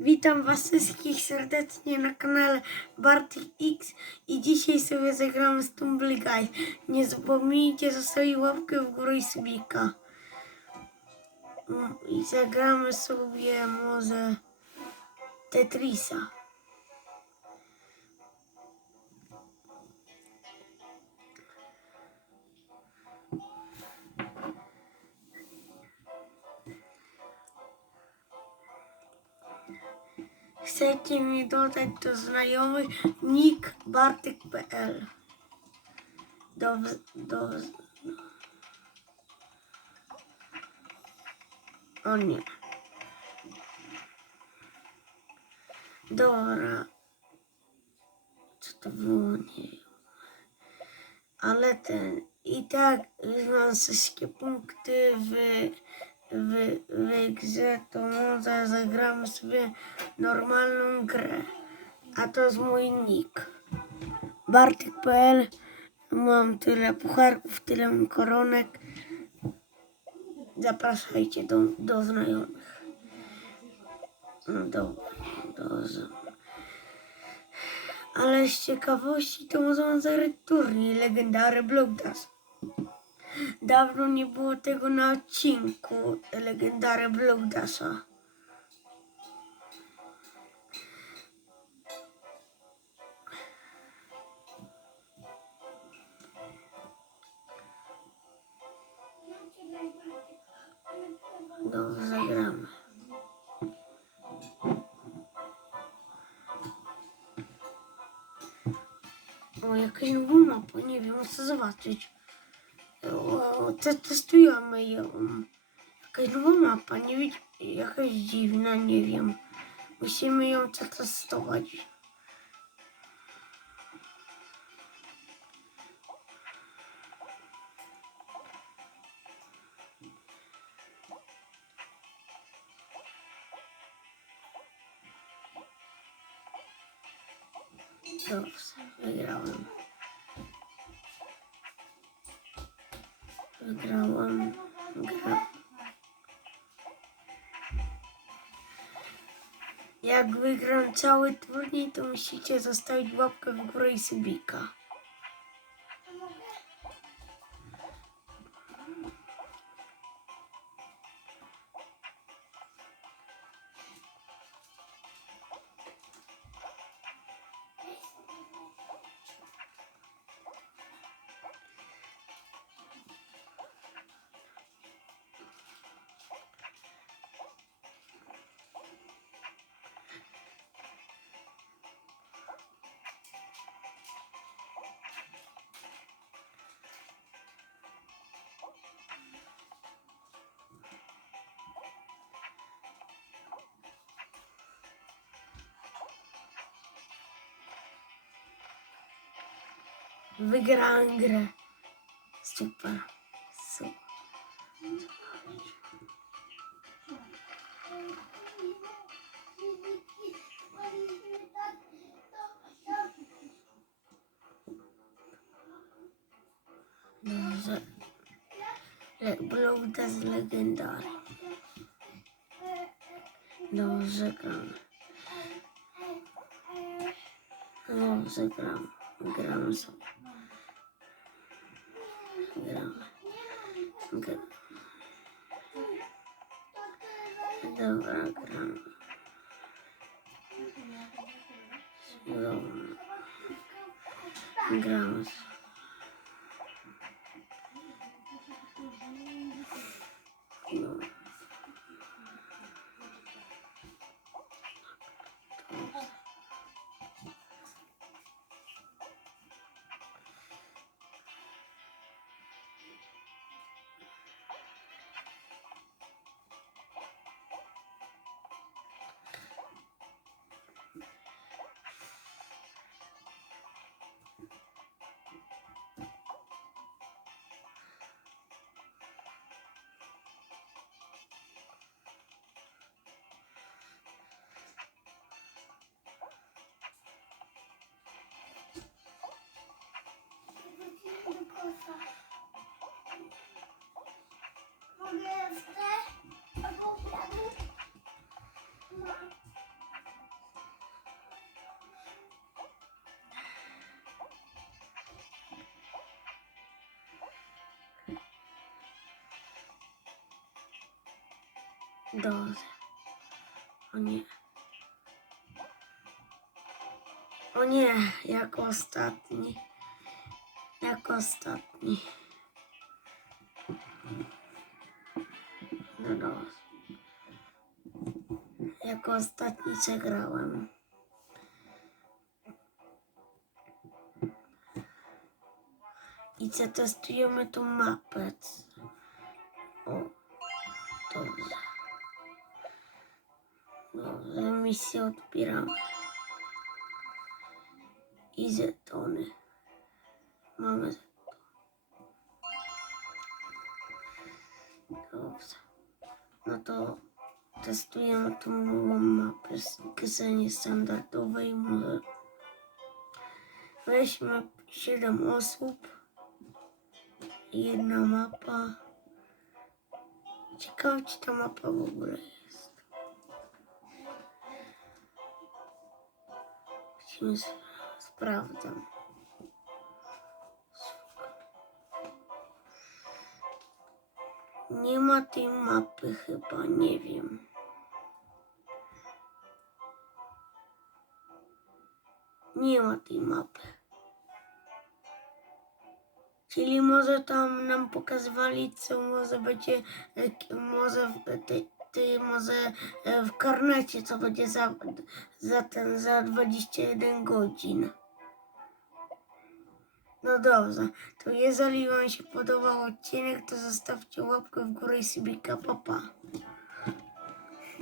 Witam Was wszystkich serdecznie na kanale Bartek X i dzisiaj sobie zagramy z Tumble. Nie zapomnijcie zostawić łapkę w górę i subika. Mm, I zagramy sobie może Tetrisa. Chcecie mi dodać do znajomych nick bartek.pl do, do, O nie. Dobra. Co to było? Nie. Ale ten i tak znam wszystkie punkty w, w, w to może zagramy sobie normalną grę. A to jest mój nick. Bartek.pl Mam tyle pucharków, tyle koronek. Zapraszajcie do, do znajomych. No dobra, do, z- ale z ciekawości to można zagrać turniej Legendary Blockdash. Dawno nie było tego na odcinku Legendary Blockdasha. Dobrze, zagramy. O, jakaś nowa mapa, nie wiem, chcę zobaczyć. O, te, testujemy ją. Jakaś nowa mapa, nie wiem, jakaś dziwna, nie wiem. Musimy ją przetestować. Dobrze, wygrałem. Wygrałem grę. Jak wygram cały turniej, to musicie zostawić łapkę w górę i subika. Wygrałem grę. Super. Super. Dobrze. Blołda z legendary. Dobrze gram. Dobrze gram. Gram sobie. Gram. Gram. Dobra, gram. Dobra. Gram. No. Dobrze. O nie. O nie, jak ostatni. Jak ostatni. No dobrze. Jako ostatni przegrałem. I przetestujemy tą mapę. O, dobrze. Misję odbieramy. I żetony. Mamy żetony. Dobrze. No to testujemy tą nową mapę z kieszeni standardowej. Może weźmy 7 osób. Jedna mapa. Ciekawe, czy ta mapa w ogóle jest. Sprawdzam. Nie ma tej mapy chyba, nie wiem. Nie ma tej mapy. Czyli może tam nam pokazywali, co może będzie, może, w- ty, może e, w karnecie, co będzie za, za ten, za 21 godzin. No dobrze, to jeżeli Wam się podobał odcinek, to zostawcie łapkę w górę i subika, papa. Pa.